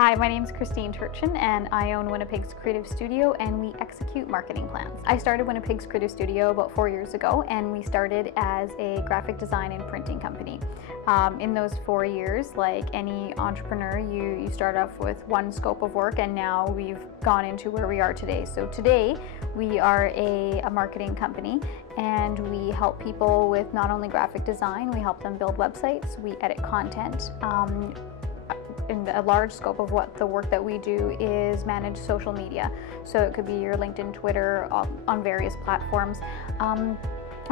Hi, my name is Christine Turchin and I own Winnipeg's Creative Studio and we execute marketing plans. I started Winnipeg's Creative Studio about 4 years ago and we started as a graphic design and printing company. In those 4 years, like any entrepreneur, you start off with one scope of work and now we've gone into where we are today. So today we are a marketing company and we help people with not only graphic design, we help them build websites, we edit content. In a large scope of what the work that we do is manage social media. So it could be your LinkedIn, Twitter, on various platforms. And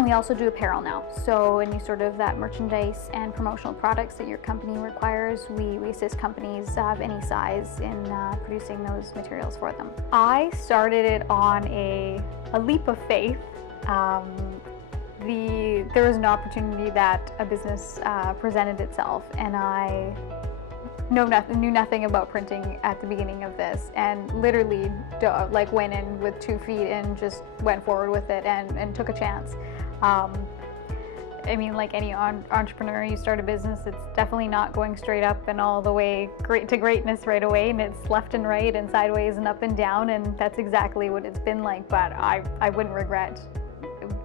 we also do apparel now. So any sort of that merchandise and promotional products that your company requires, we assist companies of any size in producing those materials for them. I started it on a leap of faith. There was an opportunity that a business presented itself, and I knew nothing about printing at the beginning of this, and literally went in with 2 feet and just went forward with it and took a chance. I mean, like any entrepreneur, you start a business, it's definitely not going straight up and all the way to greatness right away, and it's left and right and sideways and up and down, and that's exactly what it's been like. But I wouldn't regret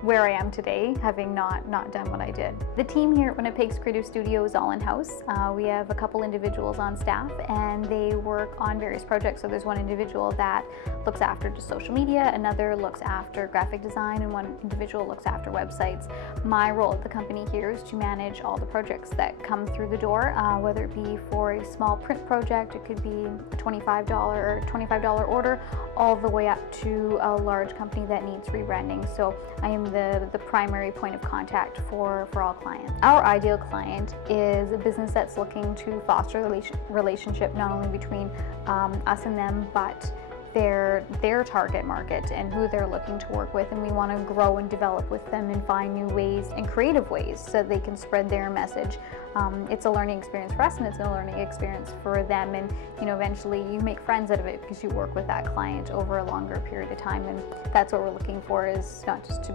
where I am today, having not done what I did. The team here at Winnipeg's Creative Studio is all in-house. We have a couple individuals on staff and they work on various projects. So there's one individual that looks after just social media, another looks after graphic design, and one individual looks after websites. My role at the company here is to manage all the projects that come through the door, whether it be for a small print project, it could be a $25 order, all the way up to a large company that needs rebranding. So I am the primary point of contact for all clients. Our ideal client is a business that's looking to foster a relationship not only between us and them, but their target market and who they're looking to work with, and we want to grow and develop with them and find new ways and creative ways so they can spread their message. It's a learning experience for us and it's a learning experience for them, and eventually you make friends out of it because you work with that client over a longer period of time, and that's what we're looking for, is not to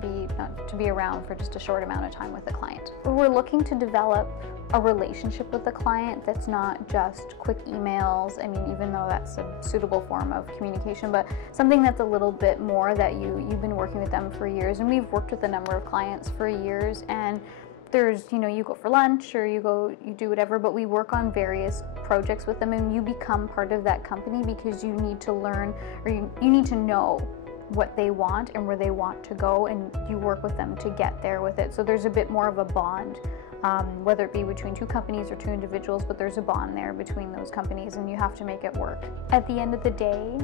be around for just a short amount of time with the client. We're looking to develop a relationship with the client that's not just quick emails. I mean, even though that's a suitable form of communication, but something that's a little bit more, that you've been working with them for years. And we've worked with a number of clients for years, and there's, you go for lunch or you do whatever, but we work on various projects with them, and you become part of that company because you need to learn, or you need to know what they want and where they want to go, and you work with them to get there with it. So there's a bit more of a bond, whether it be between 2 companies or 2 individuals, but there's a bond there between those companies, and you have to make it work. At the end of the day,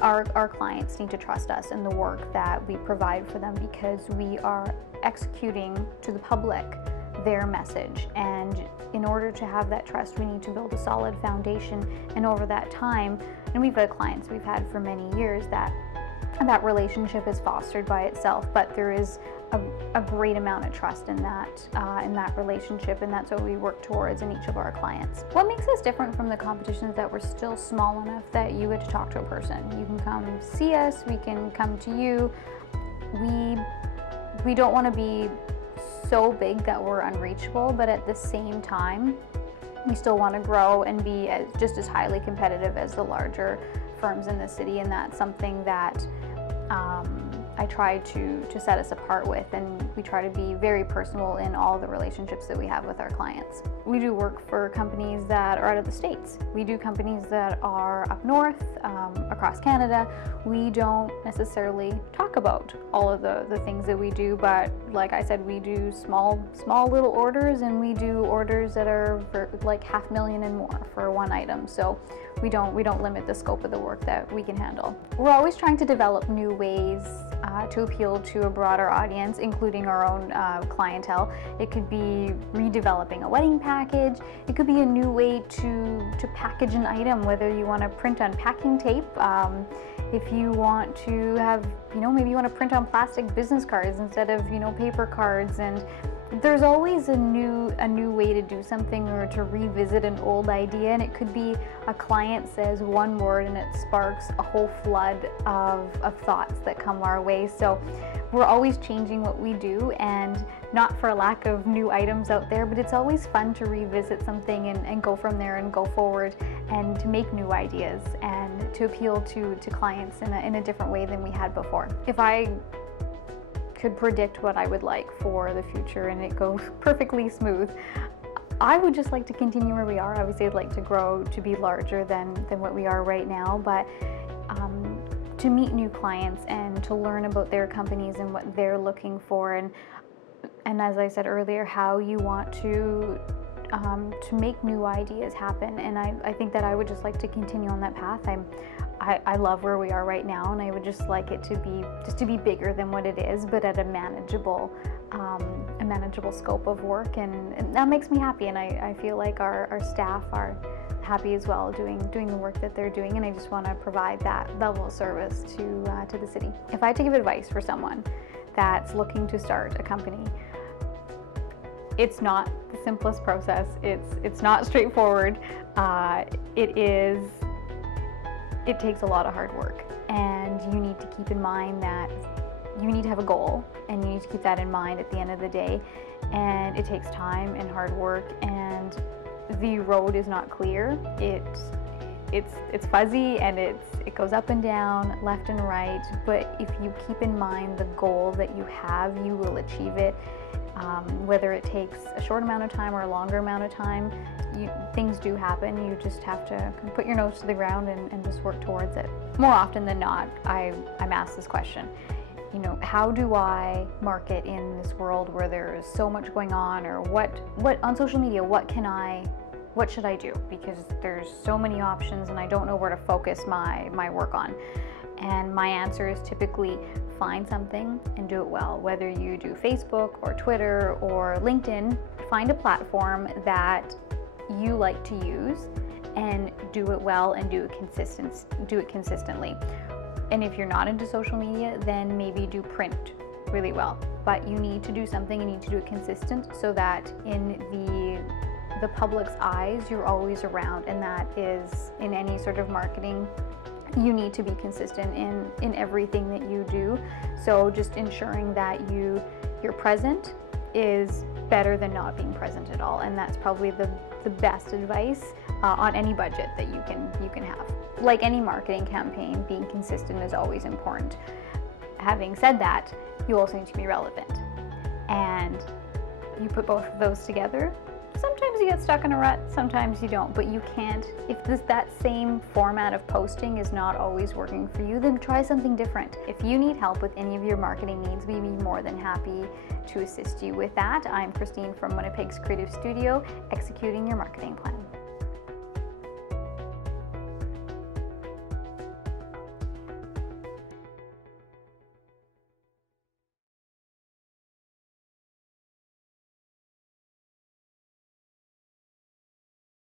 our clients need to trust us and the work that we provide for them, because we are executing to the public their message, and in order to have that trust, we need to build a solid foundation. And over that time, and we've had clients we've had for many years, that relationship is fostered by itself, but there is a great amount of trust in that relationship, and that's what we work towards in each of our clients. What makes us different from the competition is that we're still small enough that you get to talk to a person. You can come see us, we can come to you. We don't want to be so big that we're unreachable, but at the same time, we still want to grow and be just as highly competitive as the larger firms in the city, and that's something that I try to set us apart with, and we try to be very personal in all the relationships that we have with our clients. We do work for companies that are out of the States. We do companies that are up north, across Canada. We don't necessarily talk about all of the things that we do, but like I said, we do small little orders, and we do orders that are for like $500,000 and more for one item. So we don't limit the scope of the work that we can handle. We're always trying to develop new ways to appeal to a broader audience, including our own clientele. It could be redeveloping a wedding package. It could be a new way to package an item, whether you want to print on packing tape, if you want to have, maybe you want to print on plastic business cards instead of, paper cards. And there's always a new way to do something, or to revisit an old idea, and it could be a client says one word and it sparks a whole flood of thoughts that come our way. So we're always changing what we do, and not for a lack of new items out there, but it's always fun to revisit something and go from there and go forward and to make new ideas and to appeal to clients in a different way than we had before. If I could predict what I would like for the future and it goes perfectly smooth, I would just like to continue where we are. Obviously, I'd like to grow to be larger than what we are right now, but to meet new clients and to learn about their companies and what they're looking for, and as I said earlier, how you want to make new ideas happen. And I think that I would just like to continue on that path. I love where we are right now, and I would just like it to be bigger than what it is, but at a manageable scope of work, and that makes me happy. And I feel like our staff are happy as well doing the work that they're doing, and I just want to provide that level of service to the city. If I had to give advice for someone that's looking to start a company, it's not the simplest process. It's not straightforward. It takes a lot of hard work, and you need to keep in mind that you need to have a goal, and you need to keep that in mind at the end of the day. And it takes time and hard work, and the road is not clear. It's fuzzy, and it goes up and down, left and right. But if you keep in mind the goal that you have, you will achieve it. Whether it takes a short amount of time or a longer amount of time, things do happen. You just have to put your nose to the ground and just work towards it. More often than not, I'm asked this question. How do I market in this world where there's so much going on, or what on social media, what should I do? Because there's so many options and I don't know where to focus my work on. And my answer is typically find something and do it well. Whether you do Facebook or Twitter or LinkedIn, find a platform that you like to use and do it well and do it consistently. And if you're not into social media, then maybe do print really well. But you need to do something, you need to do it consistent, so that in the public's eyes, you're always around. And that is in any sort of marketing. You need to be consistent in everything that you do. So just ensuring that you're present is better than not being present at all. And that's probably the best advice on any budget that you can have. Like any marketing campaign, being consistent is always important. Having said that, you also need to be relevant. And you put both of those together, sometimes you get stuck in a rut, sometimes you don't, but you can't, if that same format of posting is not always working for you, then try something different. If you need help with any of your marketing needs, we'd be more than happy to assist you with that. I'm Christine from Winnipeg's Creative Studio, executing your marketing plan.